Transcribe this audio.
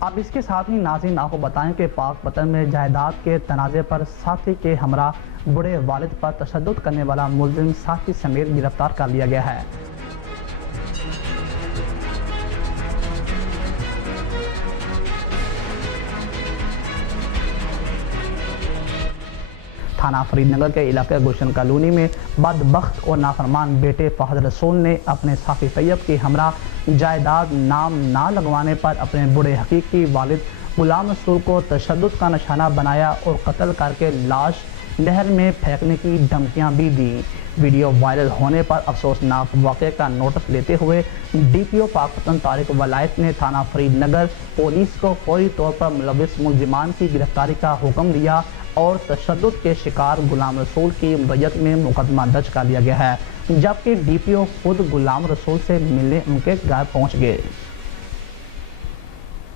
اب اس کے ساتھ ہی ناظرین آپ کو بتائیں کہ پاک پتن میں جائیداد کے تنازع پر ساتھی کے ہمراہ بوڑھے والد پر تشدد کرنے والا ملزم ساتھی سمیت گرفتار کر لیا گیا ہے۔ تھانہ فرید نگر کے علاقے گلشن کالونی میں بدبخت اور نافرمان بیٹے فہد رسول نے اپنے ساتھی طیب کے ہمراہ جائیداد نام نہ لگوانے پر اپنے بڑے حقیقی والد غلام رسول کو تشدد کا نشانہ بنایا اور قتل کر کے لاش نہر میں پھینکنے کی دھمکیاں بھی دیں۔ ویڈیو وائرل ہونے پر افسوسناک واقعے کا نوٹس لیتے ہوئے ڈی پی او پاک پتن طارق ولایت نے تھانہ فرید نگر پولیس کو فوری طور پر ملوث ملزمان کی گرفتاری کا حکم دیا اور تشدد کے شکار غلام رسول کی مدیت میں مقدمہ درج کر لیا گیا ہے، جبکہ ڈی پی او خود غلام رسول سے ملنے ان کے گھر پہنچ گئے۔